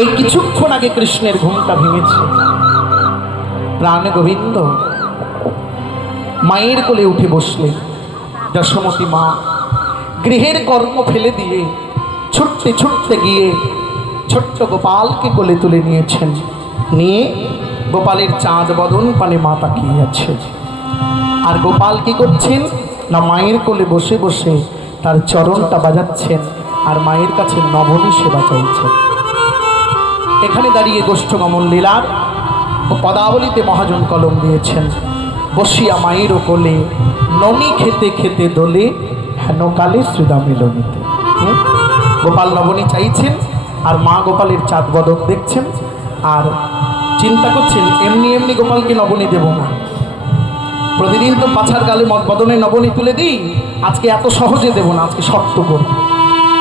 এই কিছুক্ষণ আগে কৃষ্ণের ঘুমটা ভেঙেছে। প্রাণ গোবিন্দ মায়ের কোলে উঠে বসলেন যশোমতী মা, গৃহের কর্ম ফেলে দিয়ে ছুটতে ছুটতে গিয়ে ছোট্ট গোপালকে কোলে তুলে নিয়েছেন। নিয়ে গোপালের চাঁদ বদন পানে মা তাকিয়ে আছে। আর গোপাল কি করছেন? না মায়ের কোলে বসে বসে তার চরণটা বাজাচ্ছেন আর মায়ের কাছে নবনী সেবা চাইছেন। এখানে দাঁড়িয়ে গোষ্ঠগমন লীলার ও পদাবলিতে মহাজন কলম দিয়েছেন। বসিয়া মায়েরও কোলে ননি খেতে খেতে দোলে, হেন কালে শ্রীদা মিলনিতে? গোপাল নবনী চাইছেন, আর মা গোপালের চাঁদ বদক দেখছেন, আর চিন্তা করছেন, এমনি এমনি গোপালকে নবনী দেব না। প্রতিদিন তো বাছার গালে বদনে নবনী তুলে দিই, আজকে এত সহজে দেব না, আজকে শক্ত করব।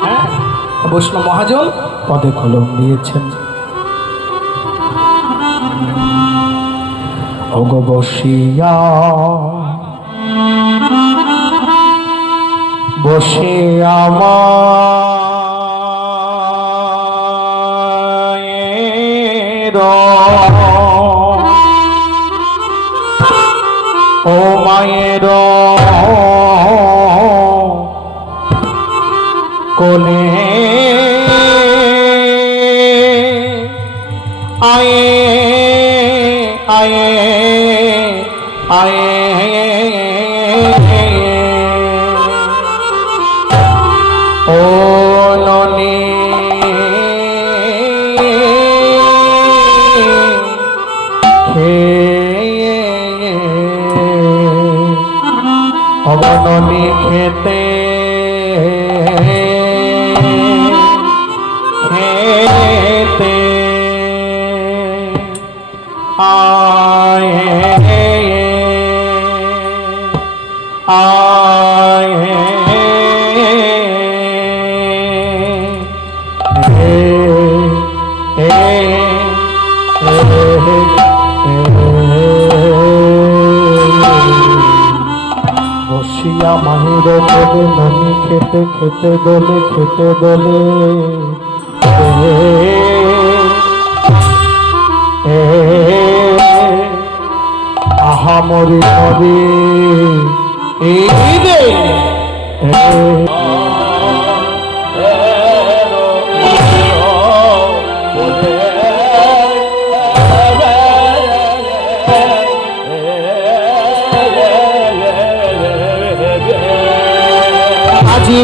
হ্যাঁ? বৈষ্ণব মহাজন পদে কলম দিয়েছেন। অগ বসিয়া। বসে আমার ও মায়ের কোলে আয়ে বসিয়া মাহির বলে ননি খেতে খেতে দোলে খেতে এ, আহা মরি মরি আজি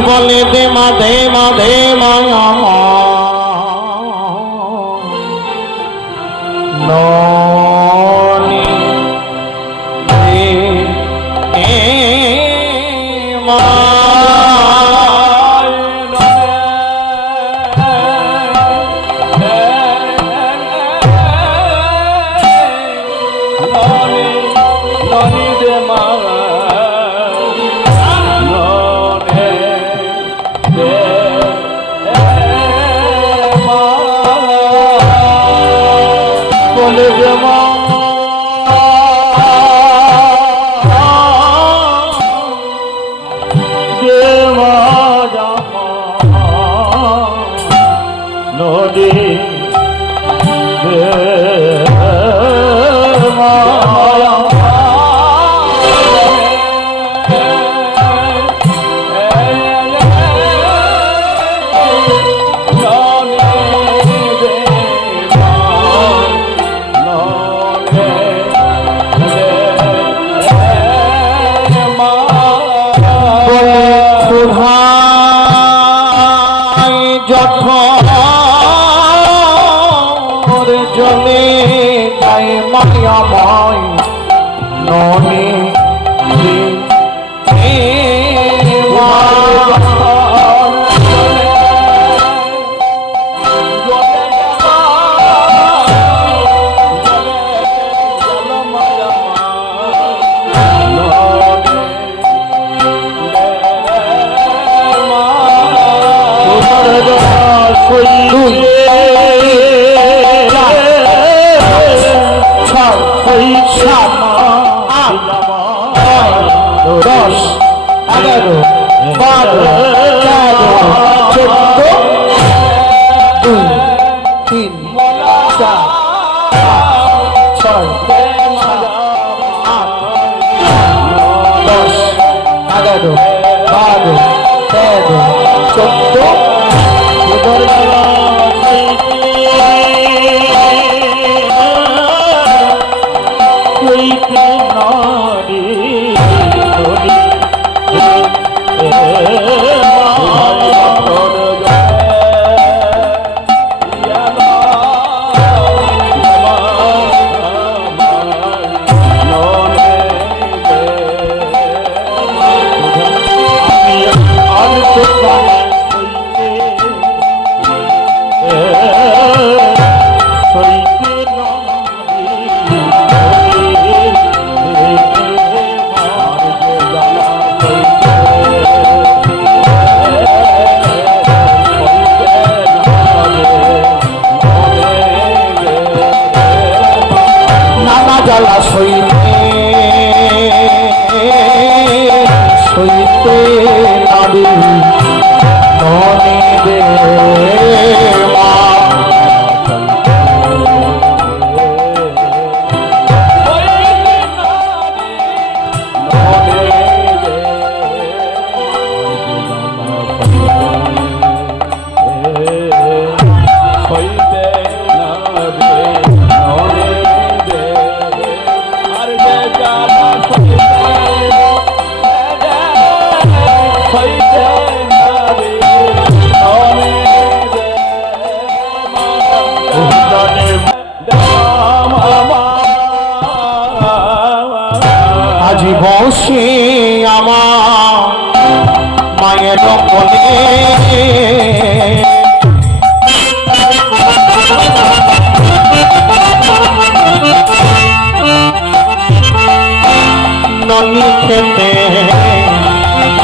বলে দে মা দে মা দে মা জলে তাই মায়াময় ননে পাবো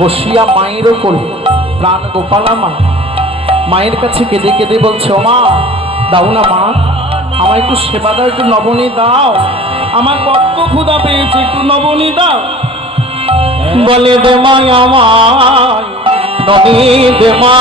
বসিয়া মায়েরও কোলে। প্রাণ গোপালা মা মায়ের কাছে কেঁদে কেঁদে বলছে ও মা দাও না মা। আমার একটু সেবা দাও, একটু নবনী দাও। আমার কত ক্ষুদা পেয়েছে, একটু নবনী দাও। বলে দে মা আমায় নবী দে মা।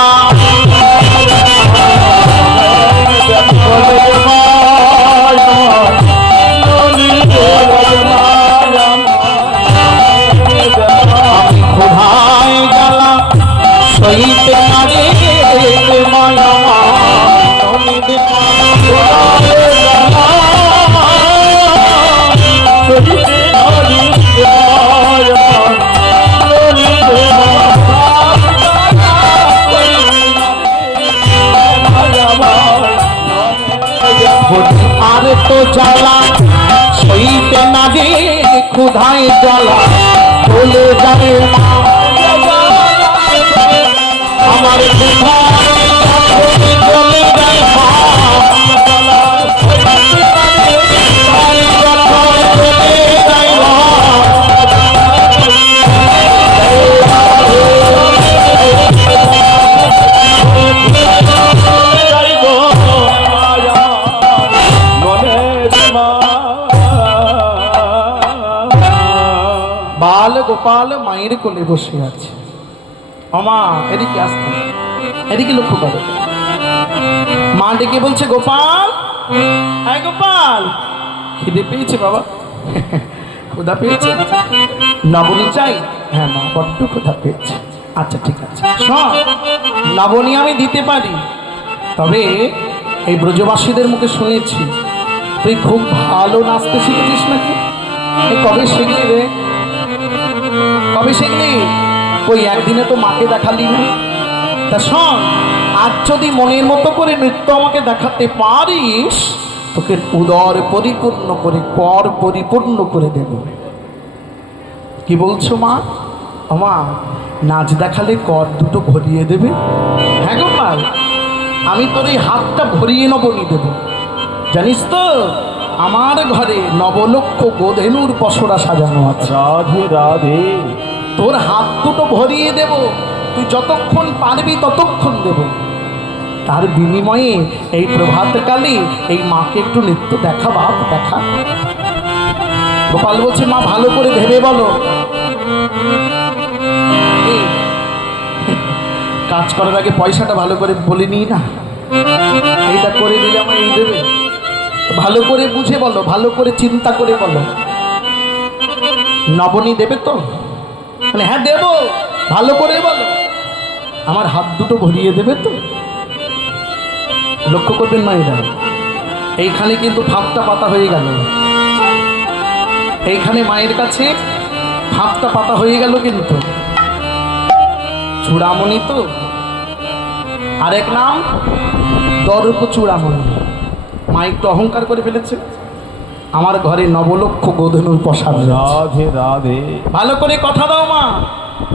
আর তো জ্বালা। সইতে না দে ক্ষুধায় জ্বালা। চলে যাবে মা আমার ক্ষুধায় গোপাল মায়ের কোলে বসে আছে। অমা, এদিকে আসতে। এদিকে লক্ষ্য করো। মা ডেকে বলছে, গোপাল! হ্যাঁ গোপাল! খিদে পেয়েছে বাবা। ক্ষুধা পেয়েছে। নবনী চাই। হ্যাঁ মা, বড্ড ক্ষুধা পেয়েছে। আচ্ছা ঠিক আছে। শোন নবনী আমি দিতে পারি। তবে এই ব্রজবাসীদের মুখে শুনেছি, তুই খুব ভালো নাচতে শিখেছিস নাকি? কবে শিখলি রে? কবে শিখলি ওই একদিনে তো মাকে দেখালি না? তা শোন, আজ যদি মনের মতো করে নৃত্য আমাকে দেখাতে পারিস, তোকে উদর পরিপূর্ণ করে, পর পরিপূর্ণ করে দেব। কি বলছো মা? মা নাচ দেখালে কর দুটো ভরিয়ে দেবে। হ্যাঁ গোপাল আমি তোর এই হাতটা ভরিয়ে নবনি দেব। জানিস তো, আমার ঘরে নবলক্ষ গোধেনুর পশরা সাজানো আছে। রাধে রাধে। তোর হাত দুটো ভরিয়ে দেব। তুই যতক্ষণ পারবি ততক্ষণ দেব। তার বিনিময়ে এই প্রভাতকালে এই মাকে একটু নৃত্য দেখা বাপ দেখা। গোপাল বলছে, মা, ভালো করে ভেবে বলো। কাজ করার আগে পয়সাটা ভালো করে বলে নিই না। এইটা করে দিলে আমার এই দেবে। ভালো করে বুঝে বলো, ভালো করে চিন্তা করে বলো। নবনী দেবে তো? মানে হ্যাঁ দেব। ভালো করে বলো। আমার হাত দুটো ভরিয়ে দেবে তো? লক্ষ্য করবেন মায়েরা এইখানে কিন্তু ফাঁপটা পাতা হয়ে গেল। এইখানে মায়ের কাছে ফাঁপটা পাতা হয়ে গেল কিন্তু। চূড়ামণি তো। আরেক নাম দর্প চূড়ামণি মা একটু অহংকার করে ফেলেছে। আমার ঘরে নবলক্ষ গোধনুর প্রসাদ রাধে রাধে। ভালো করে কথা দাও মা।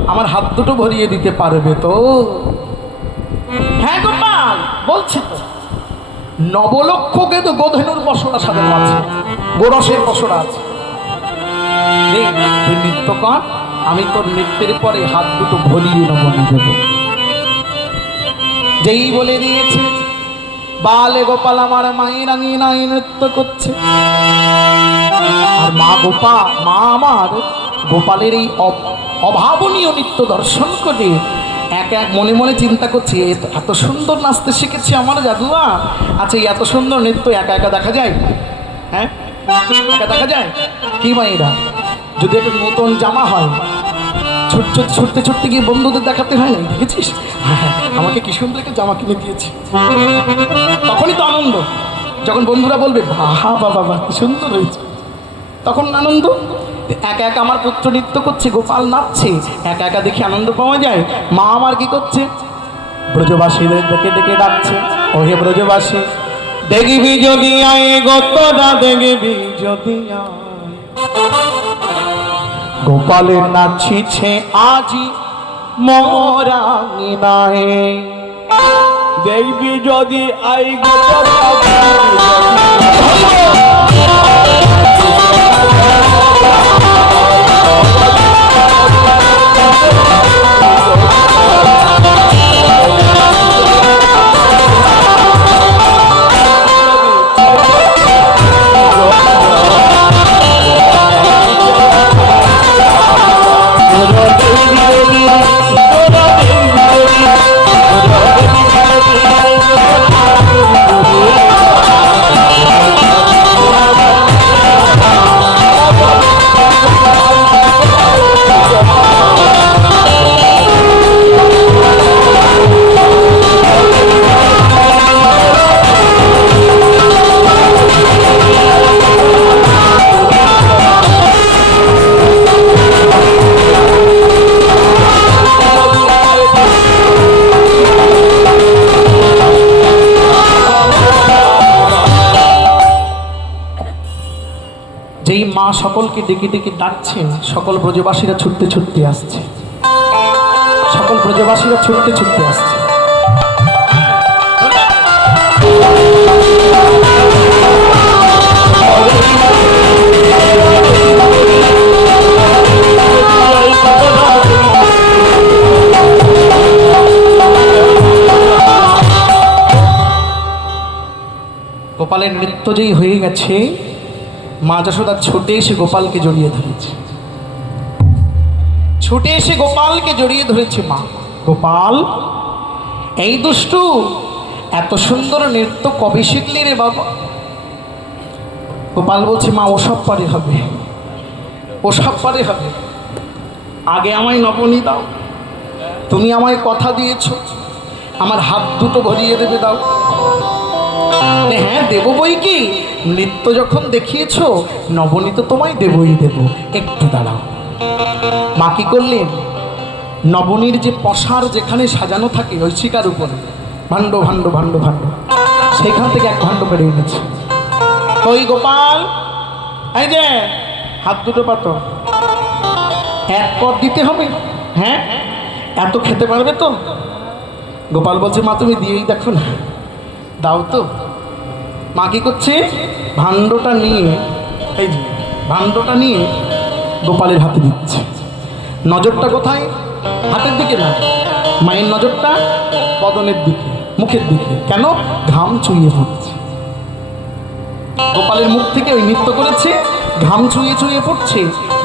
আমার হাত দুটো ভরিয়ে দিতে পারবে তো? হ্যাঁ গোপাল বলছি নবলক্ষকে তো গোধনুর বসরা সাজানো আছে গোরসের বসরা আছে। নে, তুই নৃত্য কর। আমি তোর নৃত্যের পরে হাত দুটো ভরিয়ে নবনী দেব যেই বলে দিয়েছে বালে গোপাল আমার মায়ের আঙিয়ে নাই নৃত্য করছে। আর মা গোপা মা আমার গোপালের এই অভাবনীয় নৃত্য দর্শন করে এক এক মনে মনে চিন্তা করছি এত সুন্দর নাচতে শিখেছি আমার জাদুয়া। আচ্ছা এত সুন্দর নৃত্য একা একা দেখা যায়? হ্যাঁ? একা দেখা যায়? কি মাইরা যদি একটা নতুন জামা হয় ছুটতে ছুটতে ছুটতে গিয়ে বন্ধুদের দেখাতে হয় না দেখেছিস? আমাকে কি সুন্দর একটা জামা কিনে দিয়েছে। তখনই তো আনন্দ। যখন বন্ধুরা বলবে, বাহা বাবা বাহ কি সুন্দর হয়েছে। তখন আনন্দ একা একা আমার পুত্র নৃত্য করছে, গোপাল নাচছে, একা একা দেখে আনন্দ পাওয়া যায়। মা আমার কি করছে? ব্রজবাসীদের ডেকে ডেকে ডাকছে, ওহে ব্রজবাসী, দেখবি যদি আয় গতরা দেখবি যদি আয়। গোপালের নাচিছে আজি মরাঙিনায় দেখবি যদি আই গো যেই সকলকে ডেকে ডেকে ডাকছেন, সকল ব্রজবাসীরা ছুটতে ছুটতে আসছে। সকল ব্রজবাসীরা ছুটতে ছুটতে আসছে। গোপালের নৃত্য যেই হয়ে গেছে মা যশোদা ছুটে এসে গোপালকে জড়িয়ে ধরেছে। ছুটে এসে গোপালকে জড়িয়ে ধরেছে মা। গোপাল? এই দুষ্টু এত সুন্দর নৃত্য কবে শিখলি রে বাবা? গোপাল বলছে মা ওসব পারে হবে। ওসব পারে হবে। আগে আমায় নবনী দাও। তুমি আমায় কথা দিয়েছ। আমার হাত দুটো ভরিয়ে দেবে দাও। হ্যাঁ দেবো বই কি? নৃত্য যখন দেখিয়েছো, নবনীত তোমায় দেবই দেব। একটু দাঁড়াও। মা কি করলেন? নবনীর যে পশার যেখানে সাজানো থাকে ওই শিকার উপরে, ভাণ্ড ভাণ্ড ভাণ্ড ভাণ্ড সেখান থেকে এক ভাণ্ড বেড়ে এনেছে। ওই গোপাল? এই যে, হাত দুটো পাতো। এক পদ দিতে হবে? হ্যাঁ? এত খেতে পারবে তো? গোপাল বলছে, মা, তুমি দিয়েই দেখো না। দাও তো। মা কি করছে? ভাণ্ডটা নিয়ে, এই যে, ভাণ্ডটা নিয়ে গোপালের হাতে দিচ্ছে। নজরটা কোথায়? হাতের দিকে না, মায়ের নজরটা বদনের দিকে, মুখের দিকে। কেন? ঘাম চুইয়ে পড়ছে। গোপালের মুখ থেকে ওই নৃত্য করেছে, ঘাম চুইয়ে চুইয়ে পড়ছে,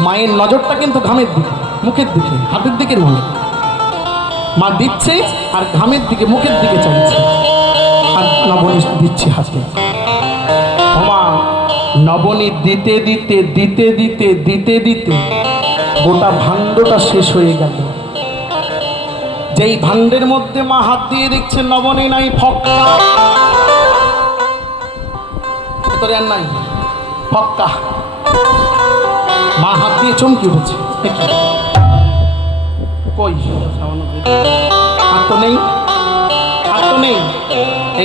মায়ের নজরটা কিন্তু ঘামের দিকে, মুখের দিকে, হাতের দিকে নয় মা দিচ্ছে আর ঘামের দিকে, মুখের দিকে চাইছে। আর নবনী দিচ্ছে হাতে। মা নবনী দিতে দিতে দিতে দিতে দিতে দিতে গোটা ভাণ্ডটা শেষ হয়ে গেল। যেই ভাণ্ডের মধ্যে মা হাত দিয়ে দেখছে নবনী নাই ফক্কা আর নাই। ফক্কা। মা হাত দিয়ে চমকে উঠেছে। কই? তো নেই। নেই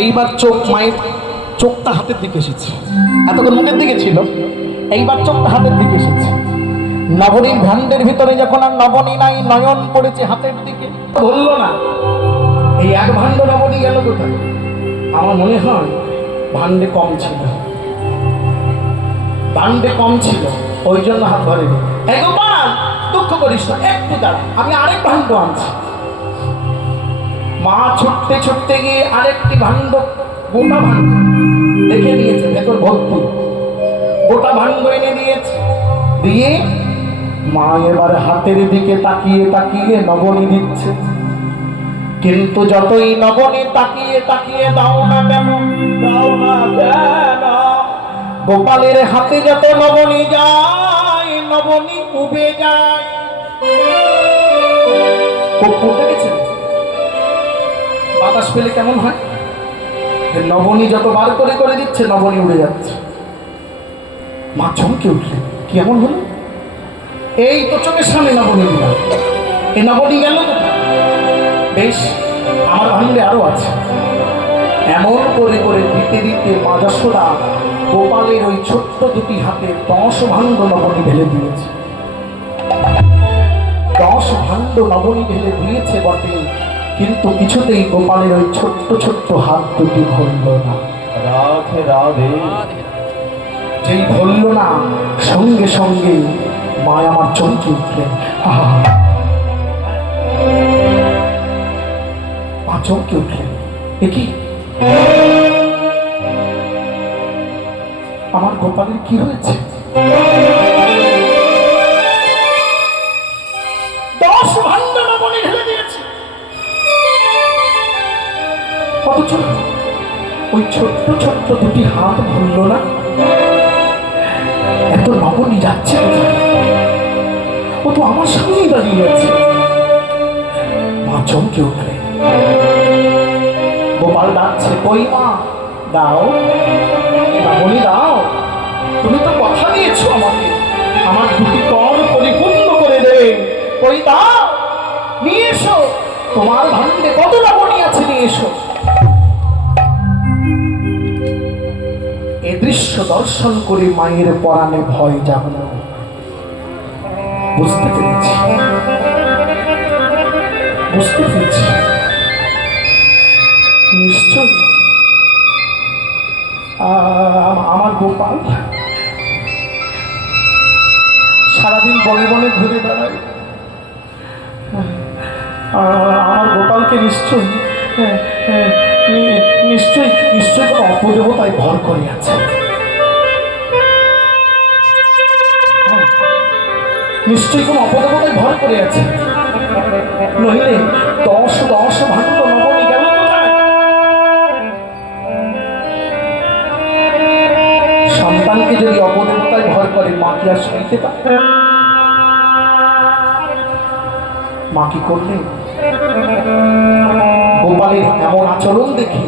এইবার চোখ মায়ের চোখটা হাতের দিকে এসেছে। এতক্ষণ মুখের দিকে ছিল, এইবার চোখটা হাতের দিকে এসেছে। নবনীর ভান্ডের ভিতরে যখন আর নবনী নাই, নয়ন পড়েছে হাতের দিকে। ধরলো না, এই এক ভাণ্ড নবনী গেল কোথায়? আমার মনে হয় ভান্ডে কম ছিল। ভান্ডে কম ছিল, ওই জন্য হাত ধরেনি। দুঃখ করিস না, একটু দাঁড়া, আমি আরেক ভাণ্ড আনছি। মা ছুটতে ছুটতে গিয়ে আরেকটি ভাণ্ড, গোটা ভাণ্ড দেখে নিয়েছে, ভেতর ভর্তি। গোটা ভাণ্ড এনে দিয়েছে। দিয়ে মা এবার হাতের দিকে তাকিয়ে তাকিয়ে নবনী দিচ্ছে। কিন্তু যতই নবনী তাকিয়ে তাকিয়ে দাও না কেন, দাও না কেন, গোপালের হাতে যত নবনী যায়, নবনী উবে যায়। বাতাস পেলে কেমন হয়? নবনী যত বার করে করে দিচ্ছে, নবনী উড়ে যাচ্ছে। মা চমকে উঠলে কি এমন হলো? এই তো চোখের সামনে নবনী দিলাম এই নবনী গেল বেশ, আমার ভাণ্ডে আরও আছে। এমন করে করে দিতে দিতে মা গোপালের ওই ছোট্ট দুটি হাতে দশ ভাণ্ড নবনী ঢেলে দিয়েছে। দশ ভাণ্ড নবনী ঢেলে দিয়েছে বটে। কিন্তু কিছুতেই গোপালের ওই ছোট্ট ছোট্ট হাত দুটি ভরল না। রাধে রাধে। যেই ভরল না সঙ্গে সঙ্গে মা আমার চমকে উঠলেন! মা চমকে উঠলেন। কি? আমার গোপালের কি হয়েছে? অথচ ওই ছোট্ট ছোট্ট দুটি হাত ভরল না? এত নবনী যাচ্ছে ও তো আমার সামনেই দাঁড়িয়ে আছে। মা চমকে উঠলে গোপাল ডাকছে, কই মা? দাও। নবনী দাও। তুমি তো কথা দিয়েছ আমাকে। আমার দুটি কর পরিপূর্ণ করে দেবে। কই, দাও। নিয়ে এসো। তোমার ভান্ডে কত নবনী আছে, নিয়ে এসো। দর্শন করে মায়ের পরাণে ভয় জাগলো বুঝতে পেরেছি। বুঝতে পেরেছি। নিশ্চয় আমার গোপাল, সারাদিন বনে বনে ঘুরে বেড়ায়। আমার গোপালকে নিশ্চয়ই নি- নিশ্চয়ই নিশ্চয়ই কোনো অপদেবতায় ভর করে আছে। নিশ্চয়ই কোনো অপদেবতায় ভর করে আছে। নইলে দশ দশ গেল সন্তানকে যদি অপদেবতায় ভর করে, মা কি আর শুনতে মা কি করলে? গোপালের এমন আচরণ দেখে,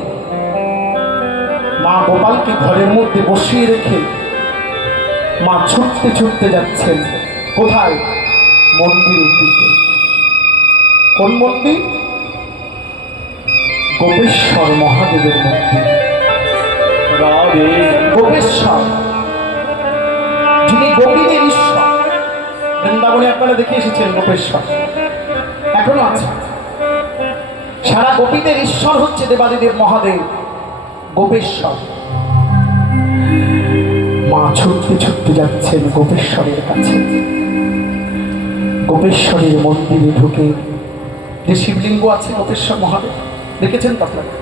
মা গোপালকে ঘরের মধ্যে বসিয়ে রেখে, মা ছুটতে ছুটতে যাচ্ছেন। কোথায়? মন্দিরের দিকে কোন মন্দির? গোপেশ্বর মহাদেবের মন্দির। গোপেশ্বর। যিনি গোপীদের ঈশ্বর। বৃন্দাবনে আপনারা দেখে এসেছেন গোপেশ্বর। এখনও আছে। সারা গোপীদের ঈশ্বর হচ্ছে দেবাদিদেব মহাদেব। গোপেশ্বর। মা ছুটতে ছুটতে যাচ্ছেন গোপেশ্বরের কাছে। গোপেশ্বরের মন্দিরে ঢুকে যে শিবলিঙ্গ আছে গোপেশ্বর মহাদেব? দেখেছেন তো আপনারা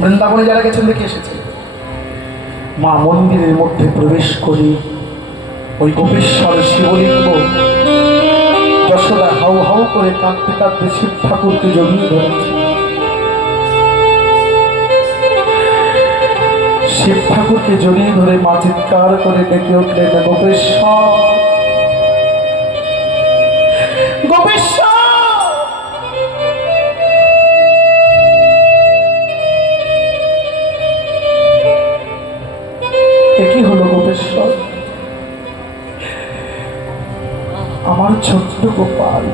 বৃন্দাবনে যারা গেছেন দেখে এসেছেন। মা মন্দিরের মধ্যে প্রবেশ করি ওই গোপেশ্বর শিবলিঙ্গ যশোদা হাউ হাউ করে কাঁদতে কাঁদতে শিব ঠাকুরকে জমিয়ে ধরেছে। শিব ঠাকুরকে জড়িয়ে ধরে মা চিৎকার করে ডেকে উঠলেন, গোপেশ্বর একই হলো গোপেশ্বর আমার ছোট্ট গোপাল।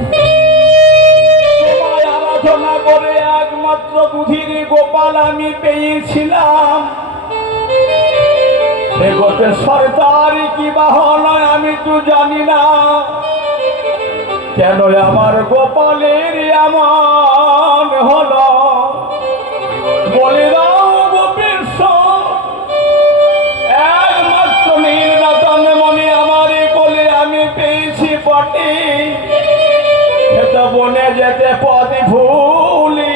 আরাধনা করে একমাত্র বুধির গোপাল আমি পেয়েছিলাম। কি বাহন আমি তো জানি না। কেন আমার গোপালের এমন হলো পথে ভুলি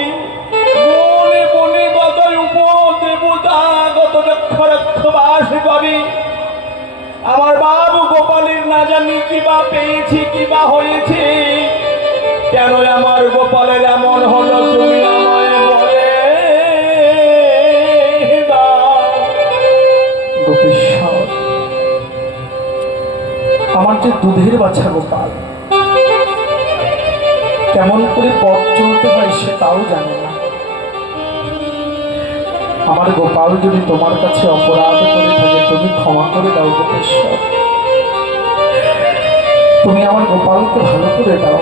কত উপদেবতা কত লক্ষ বাস করি আমার বাবু গোপালের না জানি পেয়েছি হয়েছে। কেন আমার গোপালের এমন হলো, তুমি আমার যে দুধের বাচ্চা গোপাল কেমন করে পথ চলতে হয় সে তাও জানে না। আমার গোপাল যদি তোমার কাছে অপরাধ করে থাকে, তুমি ক্ষমা করে দাও গোপেশ্বর। তুমি আমার গোপালকে ভালো করে দাও।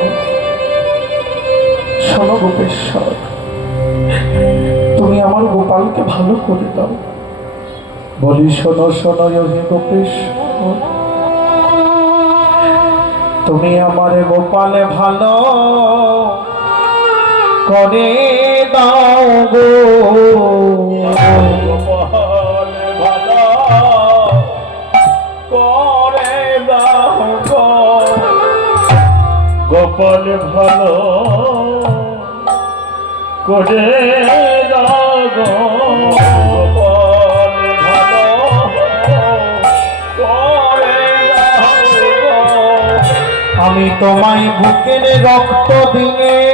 শোনো গোপেশ্বর, তুমি আমার গোপালকে ভালো করে দাও। বলি, শোনো শোনো গোপেশ্বর। তুমি আমার গোপালে ভালো করে দাও গো। গোপাল ভালো করে দাও গো। আমি তোমায় বুকের রক্ত দিয়ে